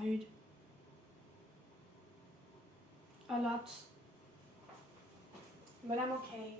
tired. A lot. But I'm okay.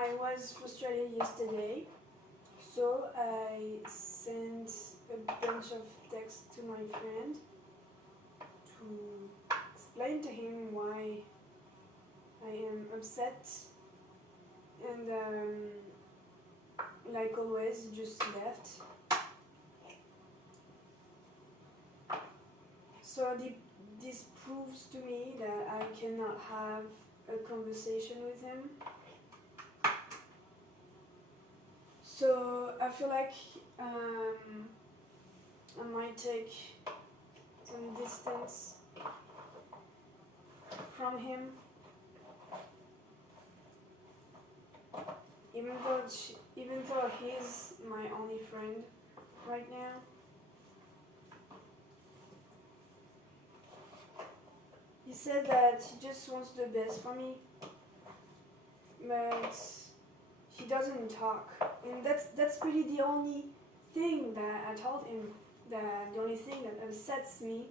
I was frustrated yesterday, so I sent a bunch of texts to my friend to explain to him why I am upset, and like always, just left. So this proves to me that I cannot have a conversation with him. So I feel like I might take some distance from him, even though he's my only friend right now. He said that he just wants the best for me, but he doesn't talk, and that's really the only thing that I told him. That the only thing that upsets me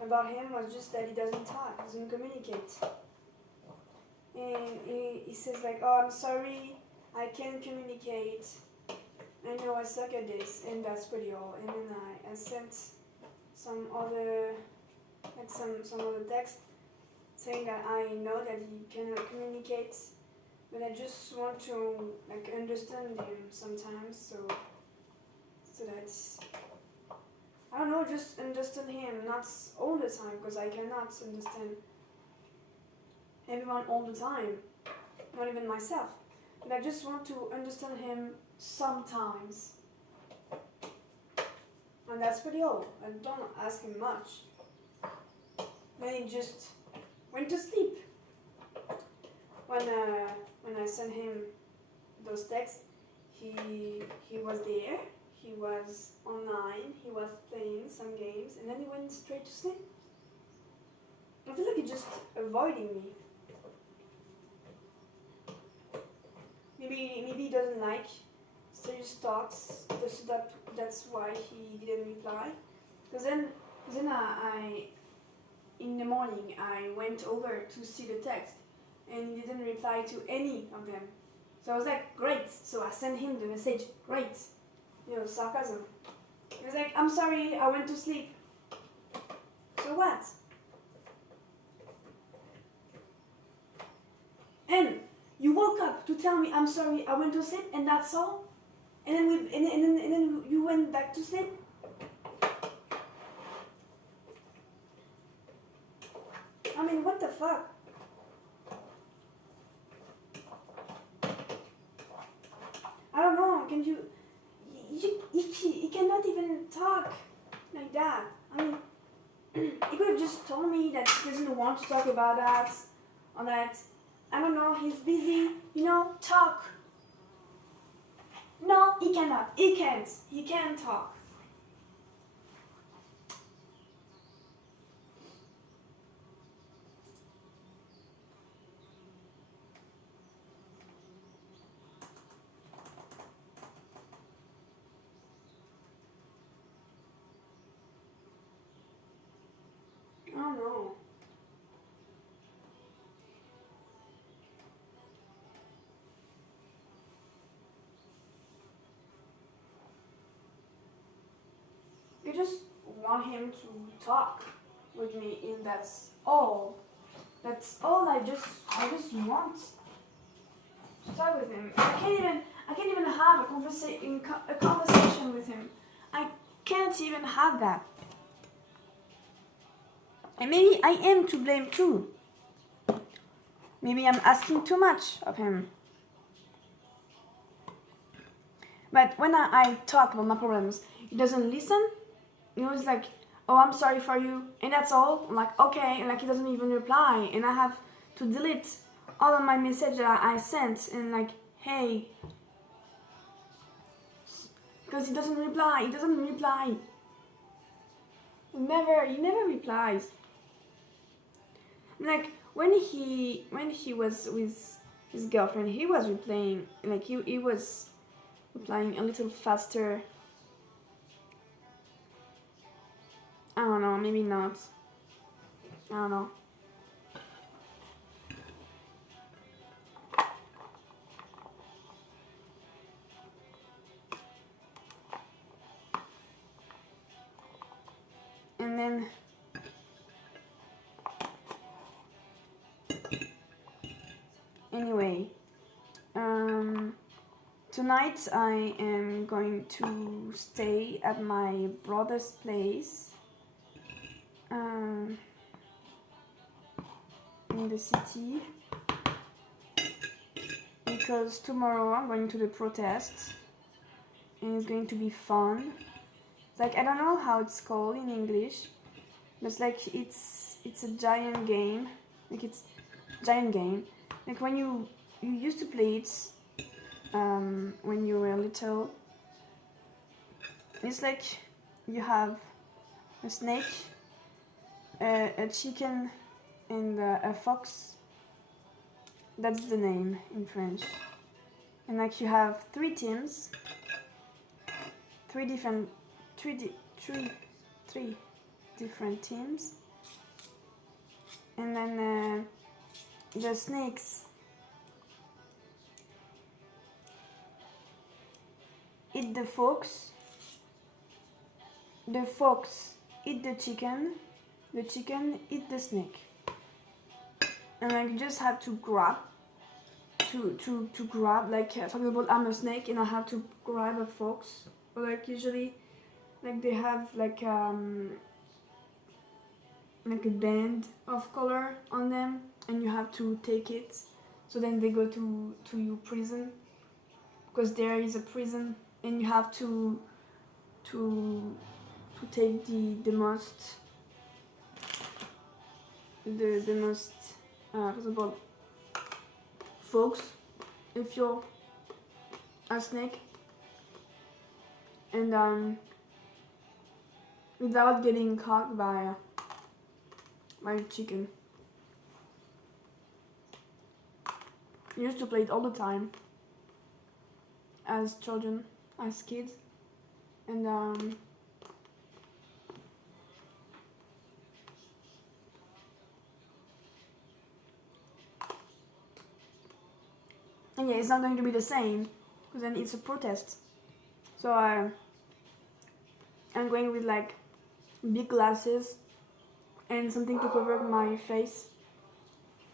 about him was just that he doesn't talk, doesn't communicate. And he says like, oh, I'm sorry, I can't communicate. I know I suck at this, and that's pretty all. And then I sent some other text saying that I know that he cannot communicate, but I just want to like understand him sometimes, so that I don't know, just understand him, not all the time, because I cannot understand everyone all the time, not even myself. But I just want to understand him sometimes, and that's pretty all. I don't ask him much. Then he just went to sleep. When I sent him those texts, he was there. He was online. He was playing some games, and then he went straight to sleep. I feel like he's just avoiding me. Maybe he doesn't like serious talks. That's why he didn't reply. Because then I in the morning I went over to see the text, and he didn't reply to any of them. So I was like, great. So I sent him the message, great. Sarcasm. He was like, I'm sorry, I went to sleep. So what? And you woke up to tell me, I'm sorry, I went to sleep, and that's all? And then you went back to sleep? I mean, what the fuck? I don't know, can you... He cannot even talk like that. I mean, he could have just told me that he doesn't want to talk about that, or that, I don't know, he's busy, talk. No, he cannot. He can't. He can't talk. I don't know. You just want him to talk with me, and that's all. That's all I just want to talk with him. I can't even have a conversation with him. I can't even have that. And maybe I am to blame too. Maybe I'm asking too much of him. But when I talk about my problems, he doesn't listen. He was like, oh, I'm sorry for you, and that's all. I'm like, okay, and like he doesn't even reply, and I have to delete all of my messages that I sent, and like, hey, because he doesn't reply. He never replies. Like when he was with his girlfriend, he was replying, like he was replying a little faster. I don't know, maybe not. I don't know. And then anyway, tonight I am going to stay at my brother's place in the city, because tomorrow I'm going to the protest and it's going to be fun. It's like, I don't know how it's called in English, but it's like it's a giant game. Like it's giant game. Like when you used to play it when you were little. It's like you have a snake, a chicken, and a fox. That's the name in French. And like you have three teams, three different teams, and then the snakes eat the fox eat the chicken eat the snake, and like you just have to grab to grab, like for example, I'm a snake and I have to grab a fox, or like usually like they have like a band of color on them and you have to take it, so then they go to your prison, because there is a prison and you have to take the most for example fox if you're a snake, and without getting caught by a chicken. We used to play it all the time as children, as kids, and yeah, it's not going to be the same, because then it's a protest. So I'm going with like big glasses and something to cover my face,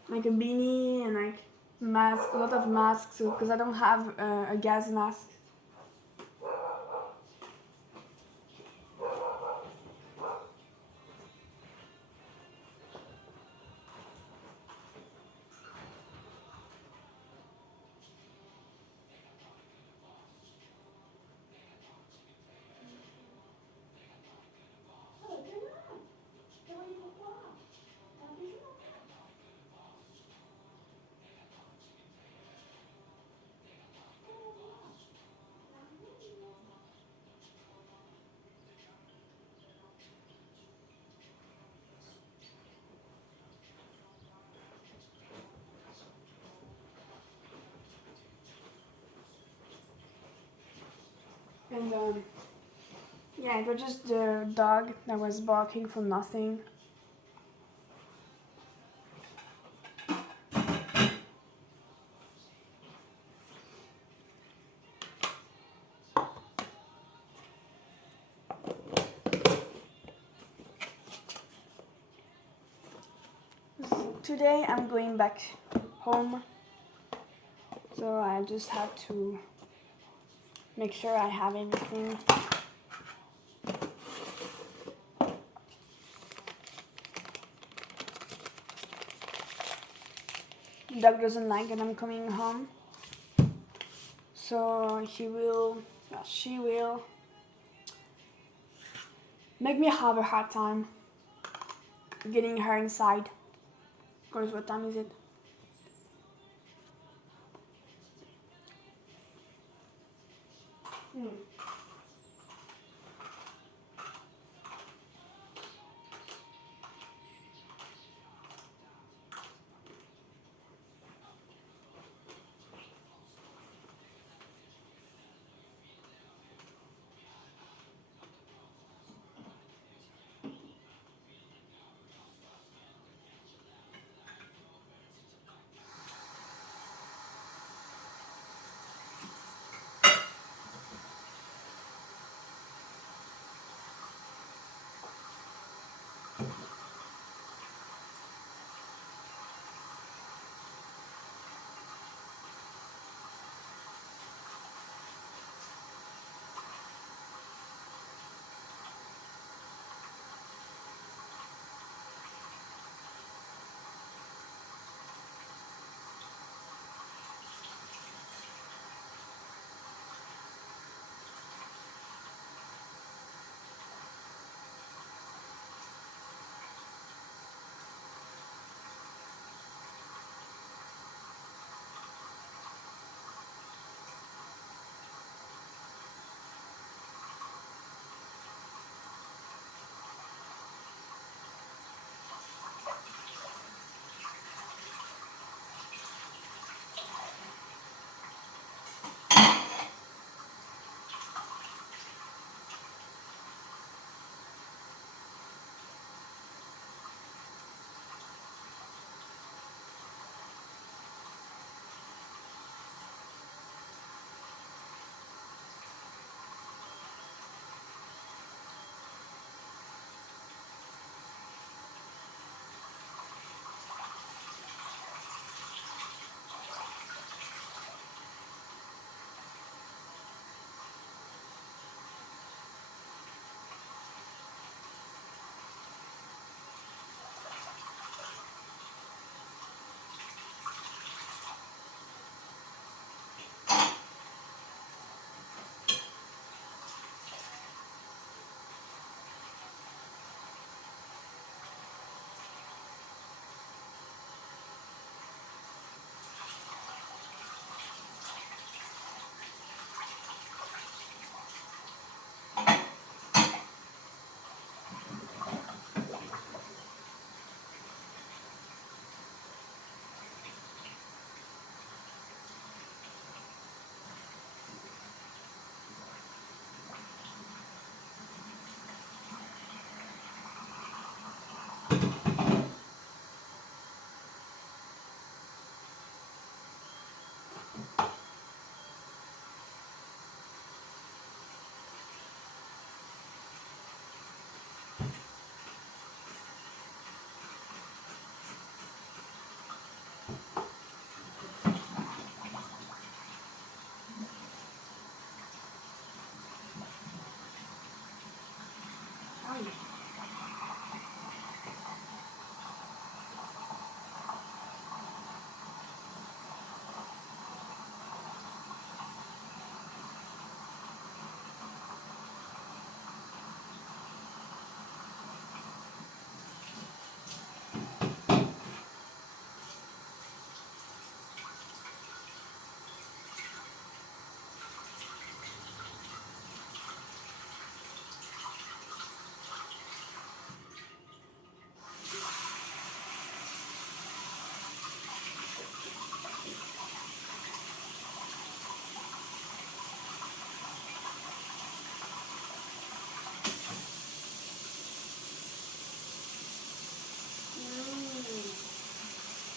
like a beanie and like mask, a lot of masks, because I don't have a gas mask. And yeah, it was just the dog that was barking for nothing. Today I'm going back home, so I just have to make sure I have everything. The dog doesn't like that I'm coming home, so he will She will make me have a hard time getting her inside. Because what time is it? Hmm.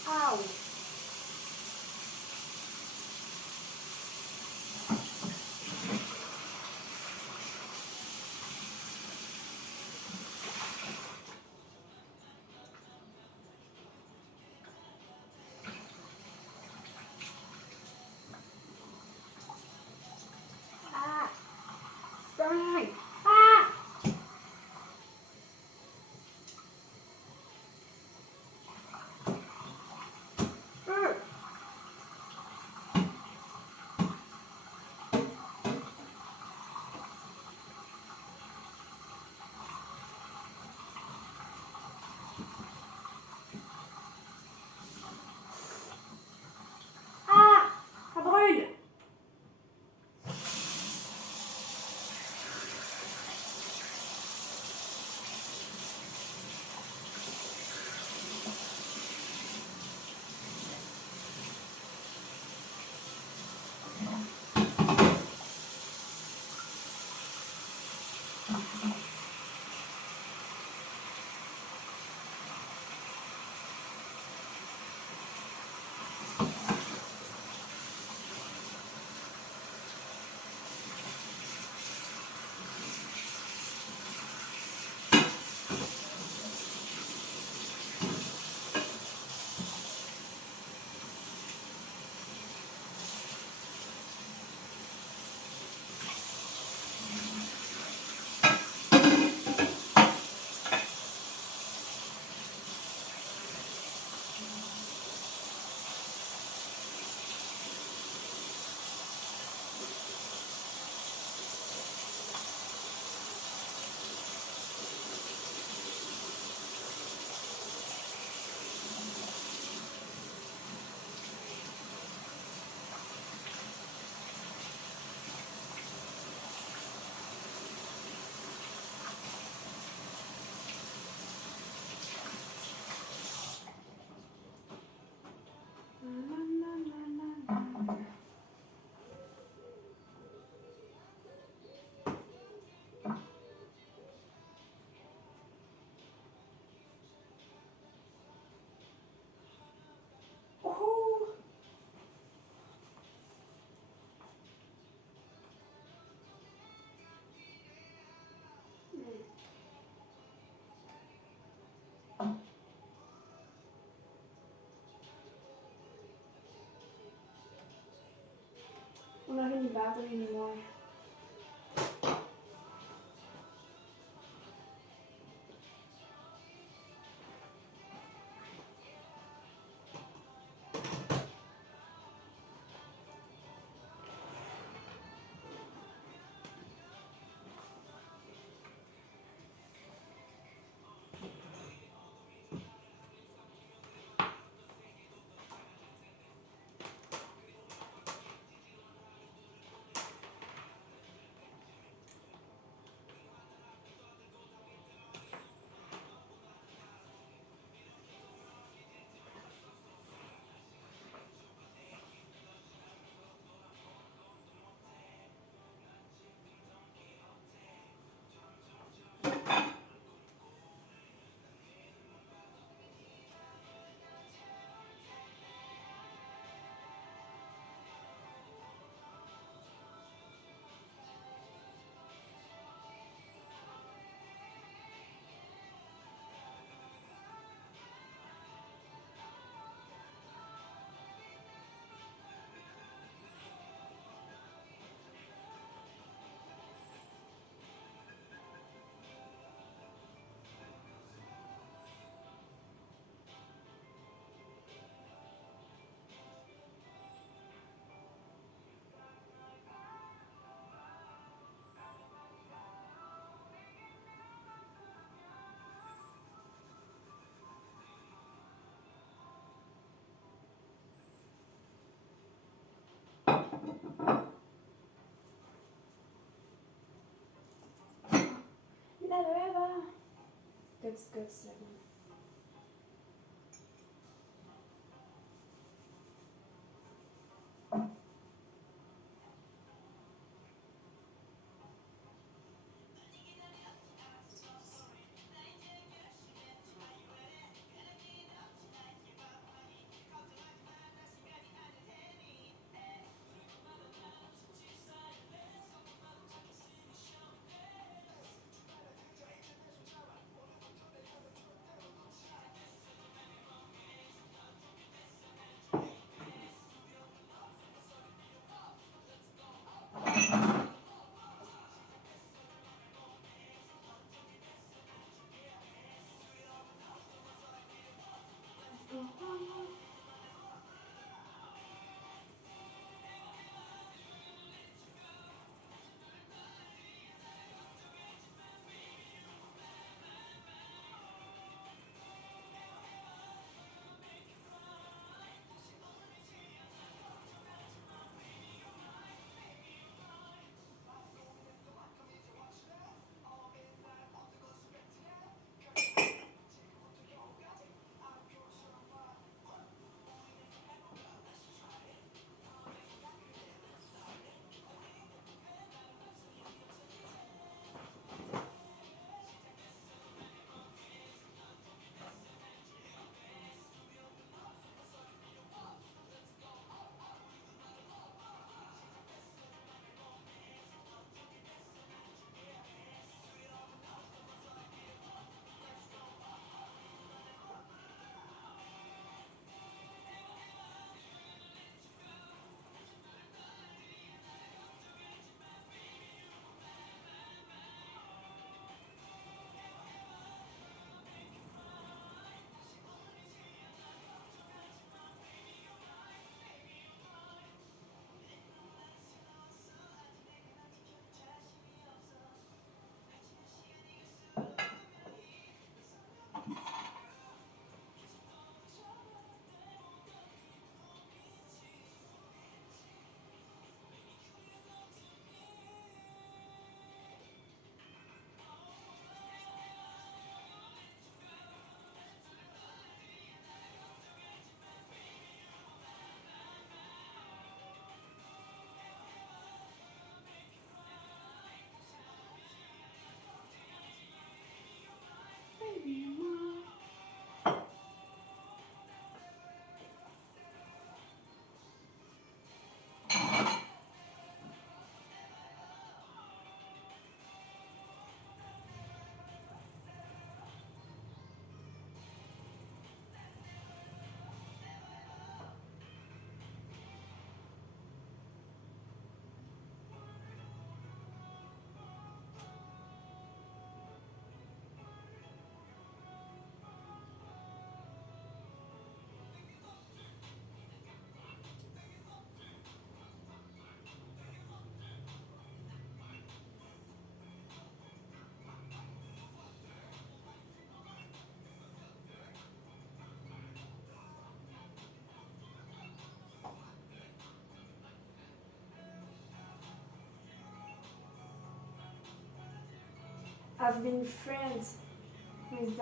Ow. Ah. Burn. Ah. don't have any battery anymore. Never ever. That's good, 7. have been friends with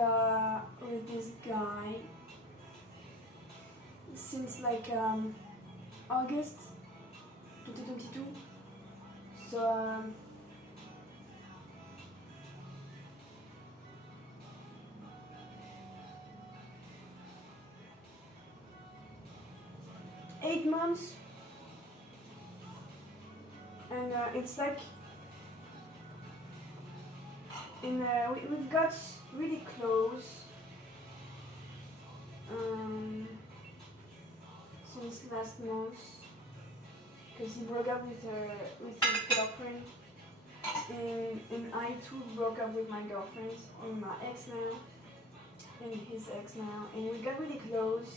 this guy since like August 2022. So 8 months, and it's like we've got really close since last month because he broke up with his girlfriend, and I too broke up with my girlfriend, and my ex now, and his ex now, and we got really close.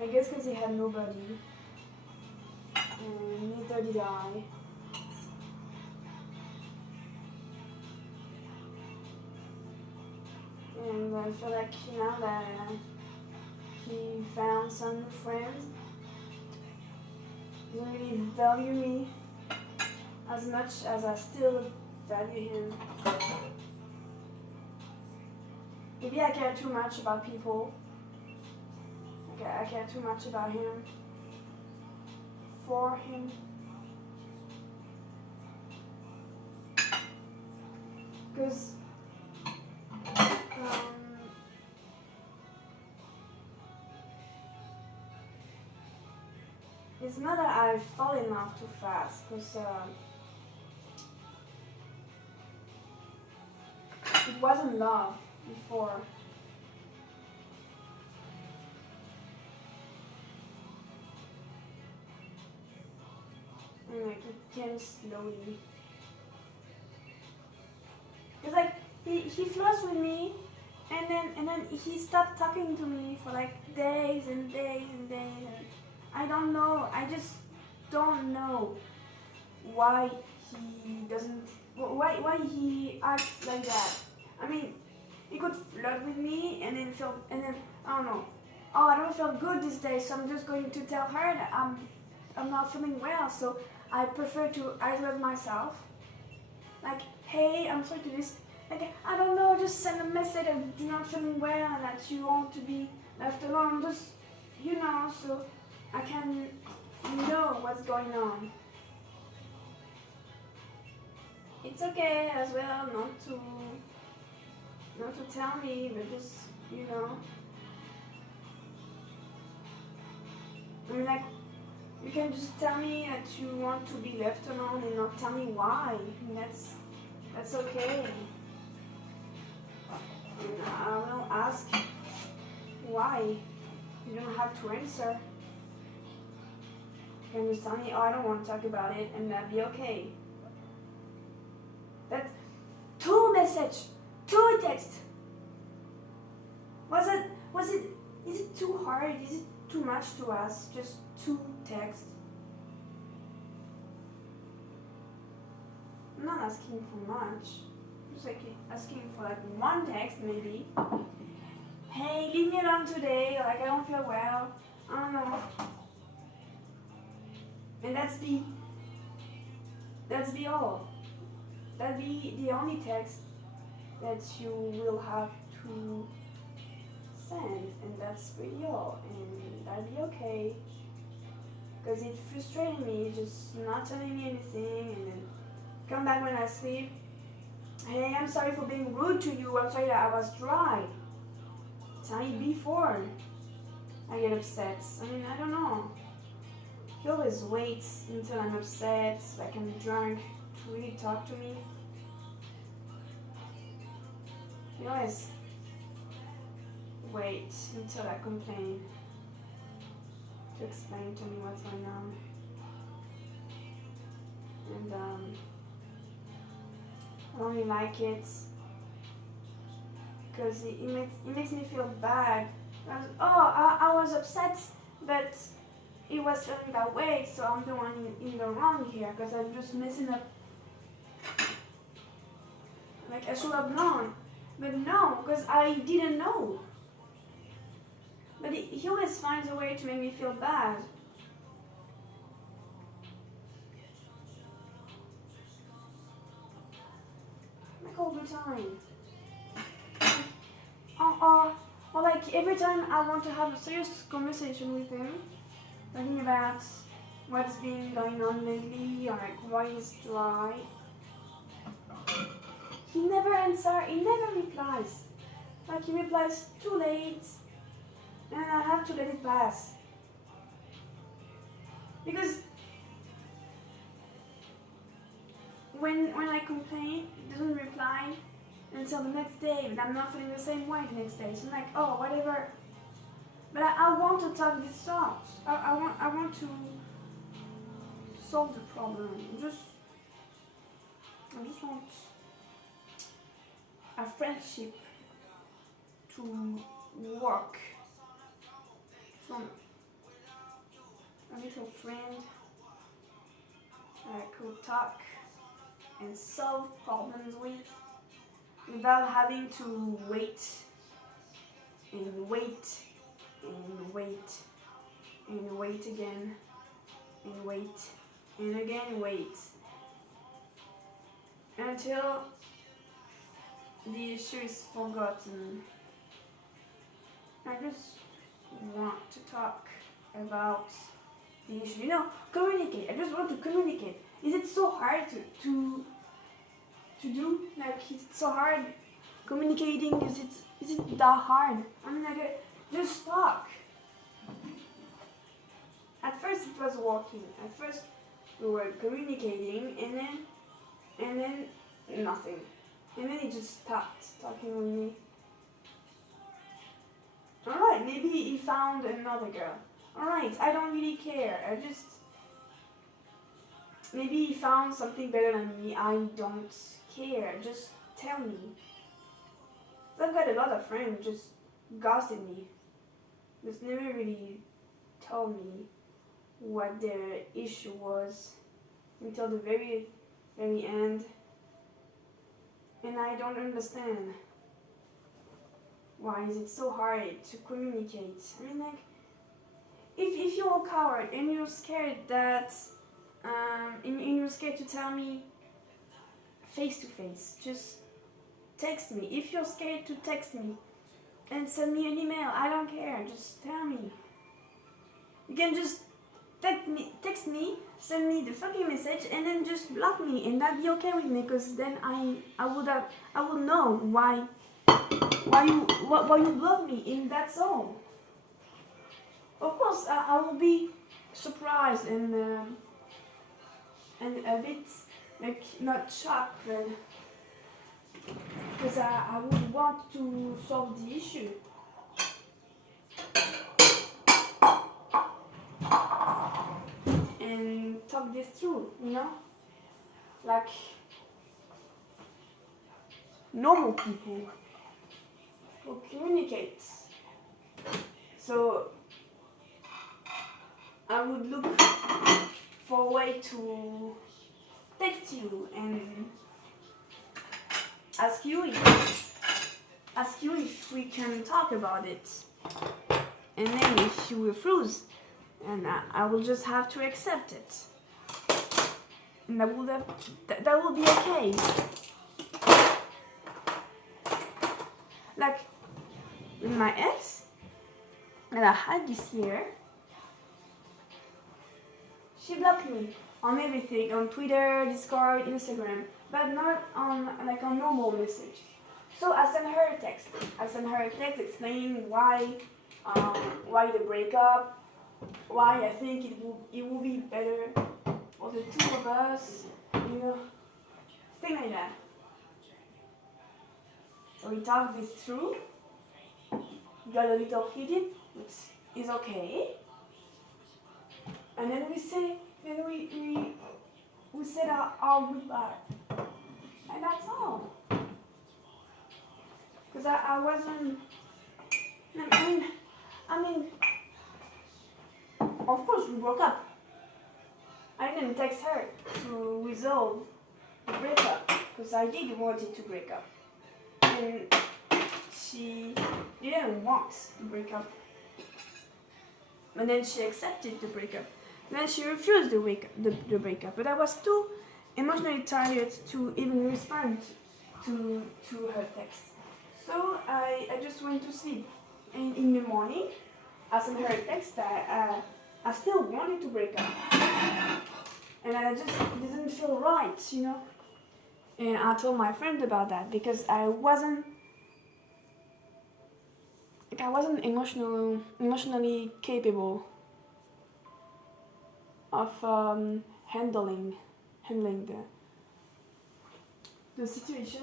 I guess because he had nobody, and neither did I. And I feel like now that he found some new friends, he doesn't really value me as much as I still value him. Maybe I care too much about people. I care too much about him, for him. Because it's not that I fall in love too fast, because it wasn't love before. And like it came slowly. It's like he flirts with me, and then he stopped talking to me for like days and days and days. And I don't know. I just don't know why he doesn't. Why he acts like that. I mean, he could flirt with me and then I don't know. Oh, I don't feel good this day, so I'm just going to tell her that I'm not feeling well. So I prefer to isolate myself. Like, hey, I'm sorry to this. Like, I don't know, just send a message that you're not feeling well and that you want to be left alone. Just, so I can know what's going on. It's okay as well not to tell me, but just, I mean, like, you can just tell me that you want to be left alone and not tell me why. And that's okay. And I will ask why. You don't have to answer. You can just tell me, oh, I don't want to talk about it, and that'd be okay. That's 2 messages, 2 texts. Is it too hard? Is it too much to ask? Just 2 texts? I'm not asking for much. Just like asking for like 1 text maybe. Hey, leave me alone today. Like I don't feel well. I don't know. And that's the all. That'd be the only text that you will have to send, and that's really all. And that'd be okay. Because it frustrated me, just not telling me anything, and then come back when I sleep. Hey, I'm sorry for being rude to you. I'm sorry that I was dry. Tell me before I get upset. I mean, I don't know. He always waits until I'm upset, like I'm drunk, to really talk to me. He always wait until I complain to explain to me what's going on. And I don't really like it because it makes me feel bad. I was upset, but it was feeling that way, so I'm the one in the wrong here because I'm just messing up. Like I should have known, but no, because I didn't know. But he always finds a way to make me feel bad. Like all the time. time. Or like every time I want to have a serious conversation with him, talking about what's been going on lately, or like why he's dry, he never answers, he never replies. Like he replies too late, and I have to let it pass. Because when I complain, he doesn't reply until the next day, and I'm not feeling the same way the next day. So I'm like, oh, whatever. But I want to talk this out. I want to solve the problem. I just want a friendship to work. From a little friend I could talk and solve problems with without having to wait and wait and wait and wait again and wait and again wait until the issue is forgotten. I just want to talk about the issue. Communicate. I just want to communicate. Is it so hard to do? Like, is it so hard communicating? Is it that hard? I mean, like, just talk. At first it was working. At first we were communicating, and then nothing. And then he just stopped talking with me. Alright, maybe he found another girl. Alright, I don't really care. Maybe he found something better than me. I don't care. Just tell me. I've got a lot of friends just ghosted me. Just never really told me what their issue was until the very, very end. And I don't understand. Why is it so hard to communicate? I mean, like, if you're a coward and you're scared that, and you're scared to tell me face to face, just text me. If you're scared to text me and send me an email, I don't care. Just tell me. You can just text me, send me the fucking message, and then just block me, and that'd be okay with me, because then I would know why you block me, and that's all. Of course, I will be surprised and a bit, like, not shocked, but because I would want to solve the issue. And talk this through, like normal people who communicate. So I would look for a way to text you and ask you if we can talk about it. And then if you refuse, and I will just have to accept it. And that will be okay. Like with my ex that I had this year, she blocked me on everything, on Twitter, Discord, Instagram, but not on like a normal message. So I sent her a text. Explaining why the breakup, why I think it will be better for the two of us, thing like that. So we talked this through. We got a little heated, which is okay. And then we said our goodbye, and that's all. Because I wasn't. I mean, of course we broke up. I didn't text her to resolve the breakup, because I did wanted to break up, and she didn't want to break up. And then she accepted the breakup. And then she refused the breakup. But I was too emotionally tired to even respond to her text. So I just went to sleep. And in the morning, I sent her a text that I still wanted to break up. And I just didn't feel right, you know. And I told my friend about that because I wasn't emotionally capable of handling the situation.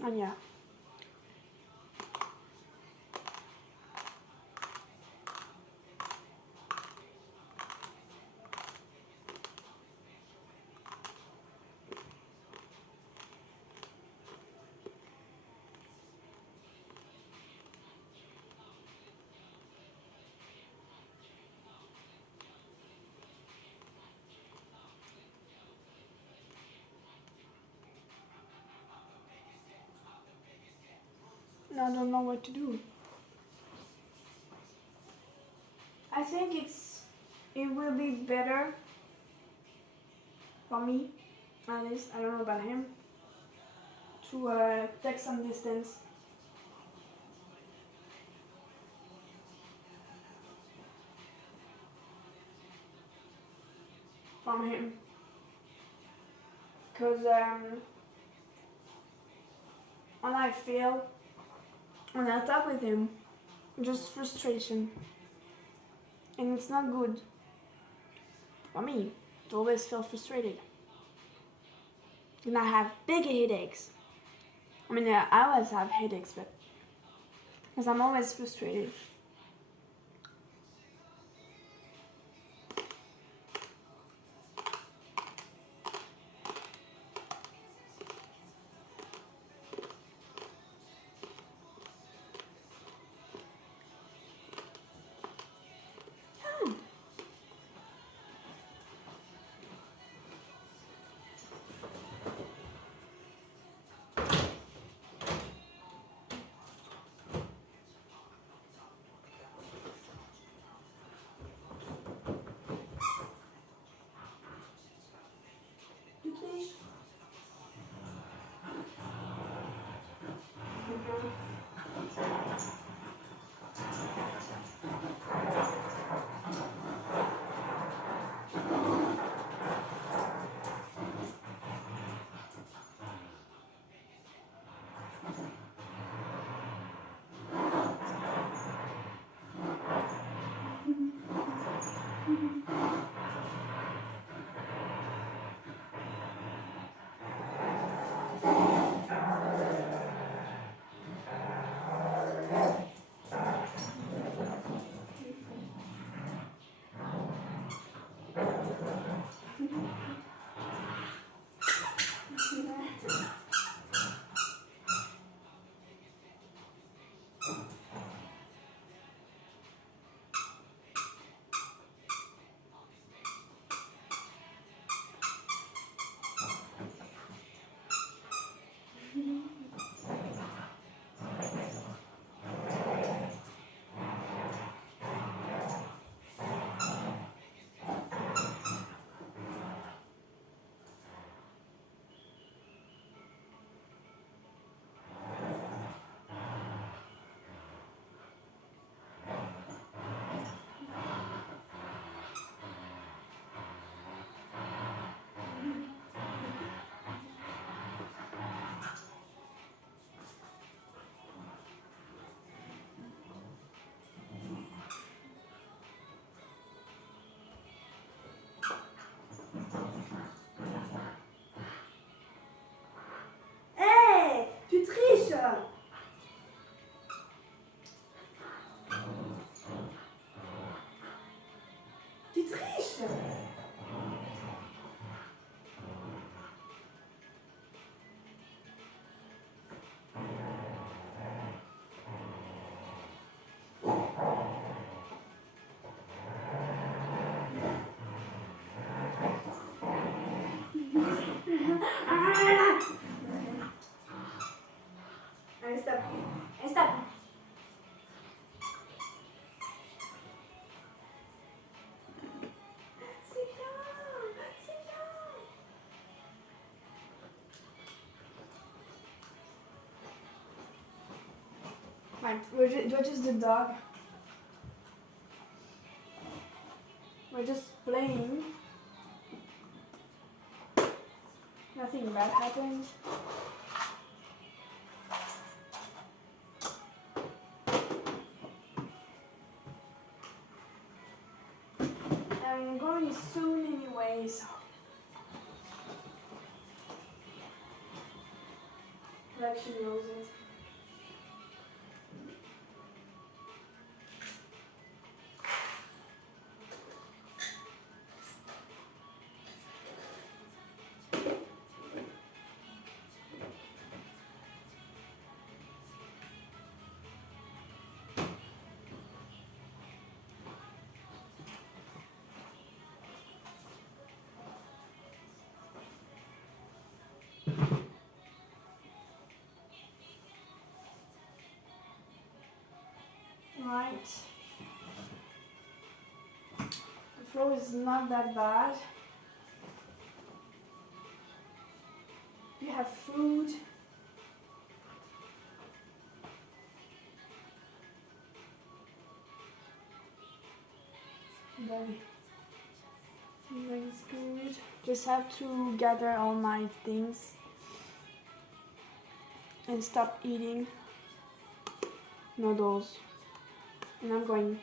And yeah. I don't know what to do. I think it will be better for me, at least. I don't know about him, to take some distance from him, because when I feel when I talk with him, just frustration, and it's not good for me to always feel frustrated. And I have big headaches. I mean, I always have headaches, but because I'm always frustrated. Fine. We're just the dog. We're just playing. Nothing bad happened. I'm going soon anyways. Like she knows it. Right. The floor is not that bad. You have food. Everything's good. Just have to gather all my things and stop eating noodles. And I'm going.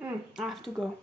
I have to go.